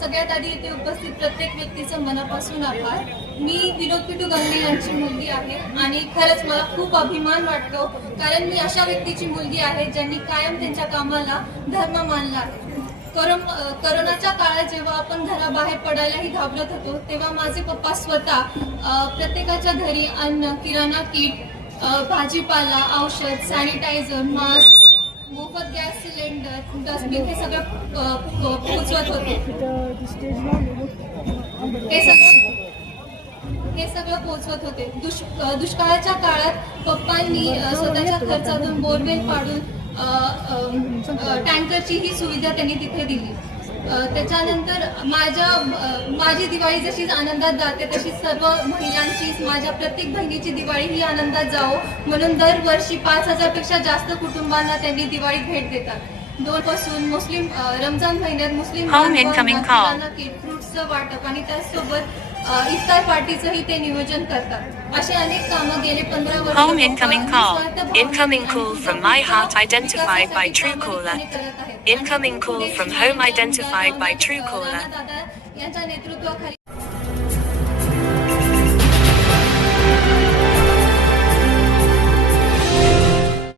सगळ्यात आधी इथे उपस्थित प्रत्येक व्यक्तीचं मनापासून आभार. मी विनोद पिटू गंगे यांची मुलगी आहे आणि खरंच मला खूप अभिमान वाटतो, कारण मी अशा व्यक्तीची मुलगी आहे ज्यांनी कायम त्यांच्या कामाला धर्म मानला आहे. करोनाच्या काळात जेव्हा आपण घराबाहेर पडायलाही घाबरत होतो, तेव्हा माझे पप्पा स्वतः प्रत्येकाच्या घरी अन्न, किराणा किट, भाजीपाला, औषध, सॅनिटायझर, मास्क, मोफत गॅस सिलेंडर, डस्टबिन हे सगळं पोहोचवत होते. हे सगळं पोहोचवत होते. दुष्काळाच्या काळात पप्पांनी स्वतःच्या खर्चातून बोरवेल पाडून टँकरची ही सुविधा त्यांनी तिथे दिली. त्याच्यानंतर माझी दिवाळी जशी आनंदात जाते तशी सर्व महिलांची, माझ्या प्रत्येक बहिणीची दिवाळी ही आनंदात जावो म्हणून दरवर्षी 5,000 पेक्षा जास्त कुटुंबांना त्यांनी दिवाळी भेट देतात. 2 पासून मुस्लिम रमजान महिन्यात मुस्लिम मुलांना फ्रूट्सचं वाटप आणि त्याचसोबत इफ्तार पार्टीचंही ते नियोजन करतात. असे अनेक कामं गेले 15 वर्ष. Home incoming call. Incoming call from my heart identified by Truecaller. Incoming call from home identified by Truecaller. यांच्या नेतृत्वाखाली